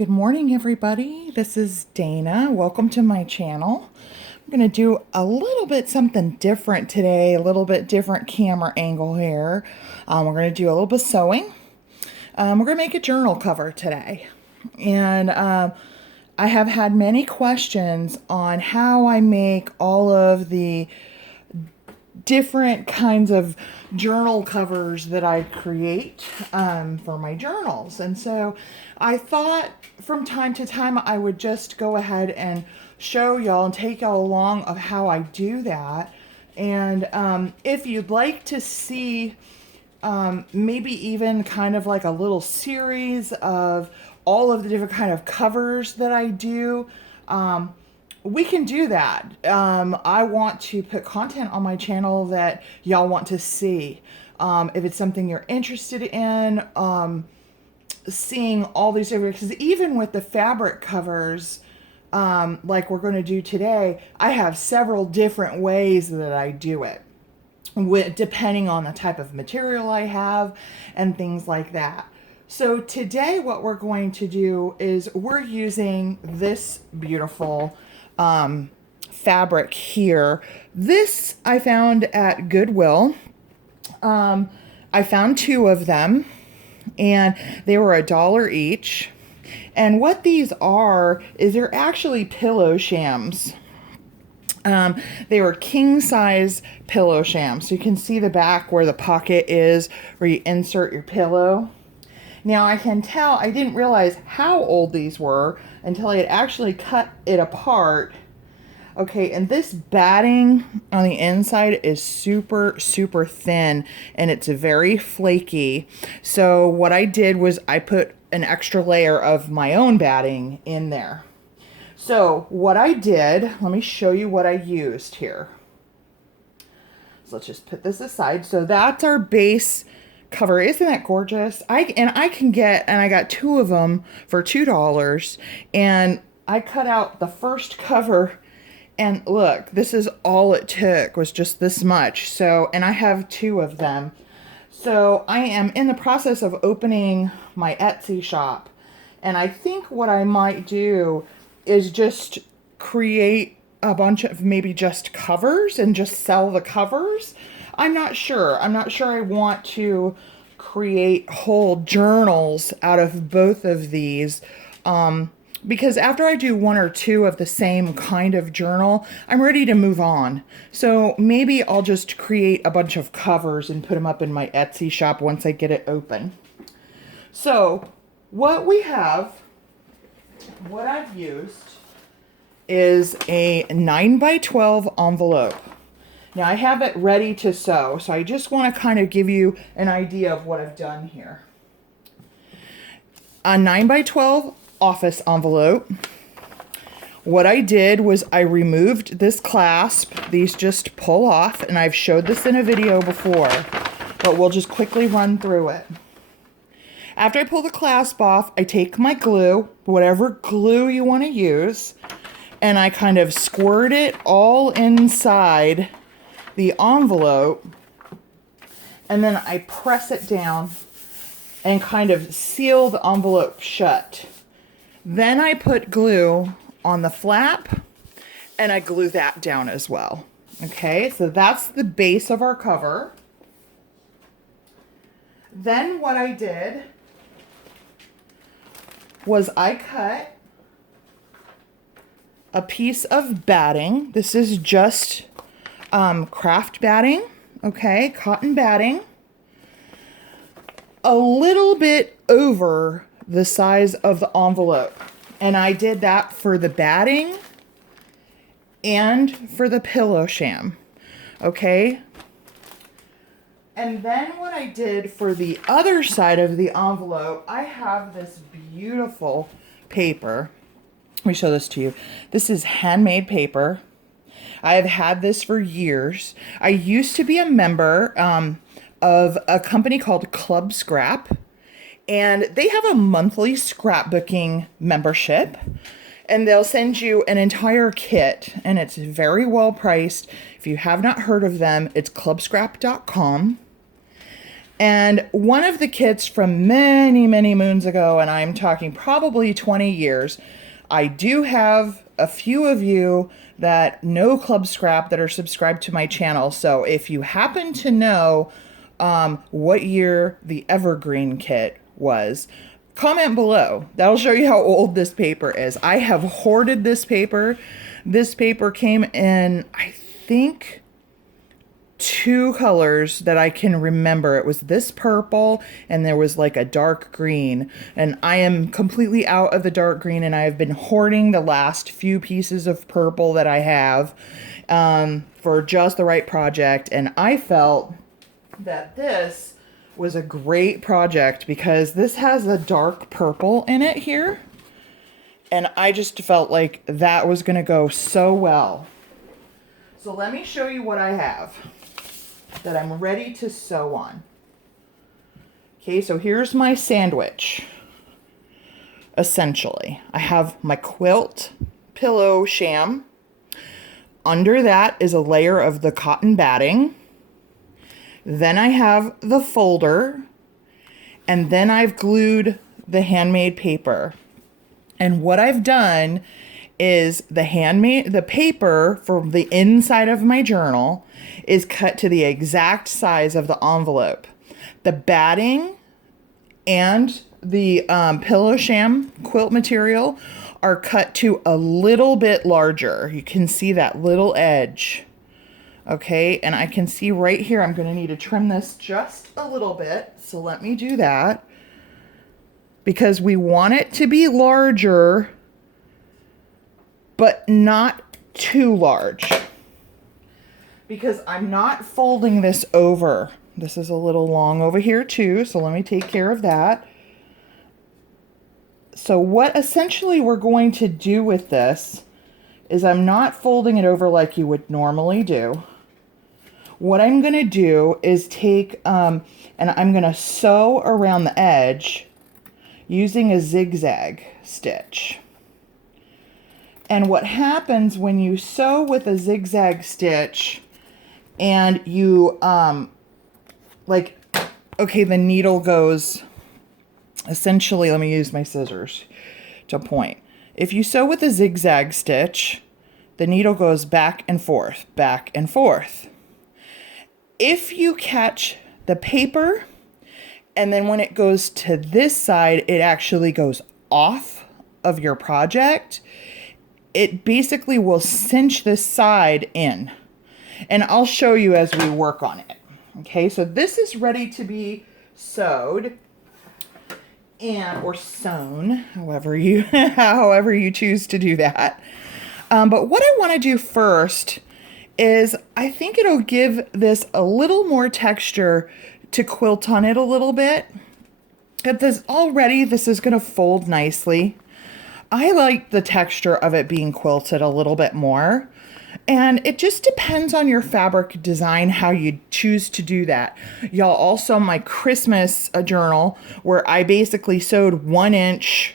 Good morning, everybody. This is Dana. Welcome to my channel. I'm going to do a little bit something different today, a little bit different camera angle here. We're going to do a little bit of sewing. We're going to make a journal cover today. And I have had many questions on how I make all of the different kinds of journal covers that I create for my journals. And so I thought from time to time I would just go ahead and show y'all and take y'all along of how I do that. And if you'd like to see maybe even kind of like a little series of all of the different kind of covers that I do, we can do that. I want to put content on my channel that y'all want to see. If it's something you're interested in, seeing all these different, because even with the fabric covers, like we're going to do today, I have several different ways that I do it, depending on the type of material I have and things like that. So today what we're going to do is we're using this beautiful fabric here. This I found at Goodwill. I found two of them and they were $1 each. And what these are is they're actually pillow shams. They were king size pillow shams. So you can see the back where the pocket is where you insert your pillow. Now I can tell, I didn't realize how old these were until I had actually cut it apart. Okay, and this batting on the inside is super, super thin and it's very flaky. So what I did was I put an extra layer of my own batting in there. So what I did, let me show you what I used here. So let's just put this aside. So that's our base cover. Isn't that gorgeous? I got two of them for $2, and I cut out the first cover, and look, this is all it took, was just this much. So, and I have two of them. So I am in the process of opening my Etsy shop, and I think what I might do is just create a bunch of maybe just covers and just sell the covers. I'm not sure. I'm not sure I want to create whole journals out of both of these. Because after I do one or two of the same kind of journal, I'm ready to move on. So maybe I'll just create a bunch of covers and put them up in my Etsy shop once I get it open. So what we have, what I've used is a 9x12 envelope. Now I have it ready to sew, so I just want to kind of give you an idea of what I've done here. A 9x12 office envelope. What I did was I removed this clasp. These just pull off, and I've showed this in a video before, but we'll just quickly run through it. After I pull the clasp off, I take my glue, whatever glue you want to use, and I kind of squirt it all inside the envelope, and then I press it down and kind of seal the envelope shut. Then I put glue on the flap and I glue that down as well. Okay, so that's the base of our cover. Then what I did was I cut a piece of batting. This is just craft batting, okay, cotton batting, a little bit over the size of the envelope. And I did that for the batting and for the pillow sham, okay? And then what I did for the other side of the envelope, I have this beautiful paper. Let me show this to you. This is handmade paper. I have had this for years. I used to be a member of a company called Club Scrap, and they have a monthly scrapbooking membership, and they'll send you an entire kit, and it's very well priced. If you have not heard of them, it's clubscrap.com. And one of the kits from many, many moons ago, and I'm talking probably 20 years, I do have a few of you that know Club Scrap that are subscribed to my channel. So if you happen to know what year the Evergreen kit was, comment below. That'll show you how old this paper is. I have hoarded this paper. This paper came in, I think, 2 colors that I can remember. It was this purple and there was like a dark green, and I am completely out of the dark green, and I have been hoarding the last few pieces of purple that I have for just the right project. And I felt that this was a great project because this has a dark purple in it here, and I just felt like that was going to go so well. So let me show you what I have that I'm ready to sew on. Okay, so here's my sandwich. Essentially, I have my quilt pillow sham. Under that is a layer of the cotton batting. Then I have the folder, and then I've glued the handmade paper. And what I've done is the paper for the inside of my journal is cut to the exact size of the envelope. The batting and the pillow sham quilt material are cut to a little bit larger. You can see that little edge. Okay, and I can see right here, I'm going to need to trim this just a little bit. So let me do that, because we want it to be larger, but not too large, because I'm not folding this over. This is a little long over here too, so let me take care of that. So what essentially we're going to do with this is I'm not folding it over like you would normally do. What I'm going to do is take, and I'm going to sew around the edge using a zigzag stitch. And what happens when you sew with a zigzag stitch and you, okay, the needle goes, essentially, let me use my scissors to point. If you sew with a zigzag stitch, the needle goes back and forth, back and forth. If you catch the paper, and then when it goes to this side, it actually goes off of your project, it basically will cinch this side in. And I'll show you as we work on it. Okay, so this is ready to be sewed, or sewn, however you choose to do that. But what I want to do first is I think it'll give this a little more texture to quilt on it a little bit. This is going to fold nicely. I like the texture of it being quilted a little bit more. And it just depends on your fabric design how you choose to do that. Y'all, also my Christmas journal, where I basically sewed 1-inch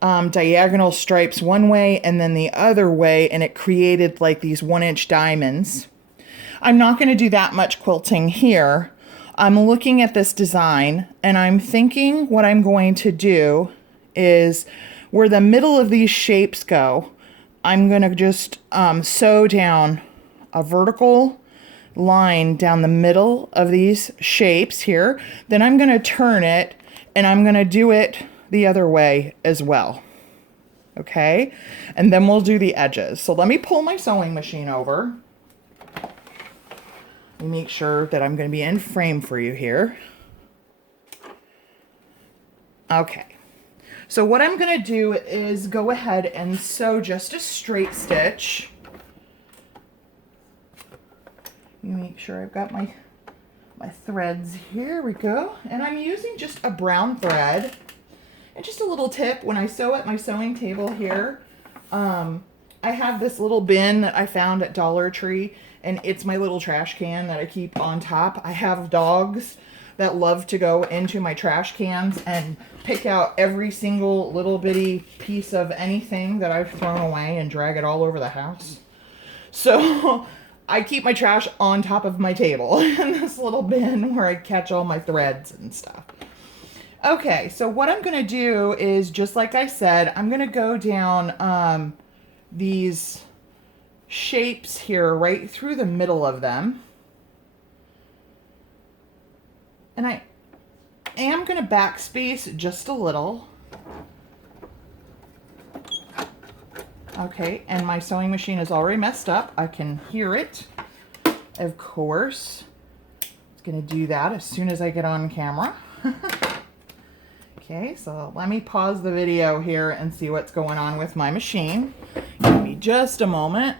diagonal stripes one way and then the other way, and it created like these 1-inch diamonds. I'm not going to do that much quilting here. I'm looking at this design and I'm thinking what I'm going to do is where the middle of these shapes go, I'm going to just sew down a vertical line down the middle of these shapes here. Then I'm going to turn it and I'm going to do it the other way as well. Okay, and then we'll do the edges. So let me pull my sewing machine over. Let me make sure that I'm going to be in frame for you here. Okay, so what I'm going to do is go ahead and sew just a straight stitch. Make sure I've got my threads. Here we go. And I'm using just a brown thread. And just a little tip, when I sew at my sewing table here, I have this little bin that I found at Dollar Tree, and it's my little trash can that I keep on top. I have dogs that love to go into my trash cans and pick out every single little bitty piece of anything that I've thrown away and drag it all over the house. So I keep my trash on top of my table in this little bin where I catch all my threads and stuff. Okay, so what I'm going to do is, just like I said, I'm going to go down these shapes here right through the middle of them. And I am going to backspace just a little. Okay, and my sewing machine is already messed up. I can hear it, of course. It's going to do that as soon as I get on camera. Okay, so let me pause the video here and see what's going on with my machine. Give me just a moment.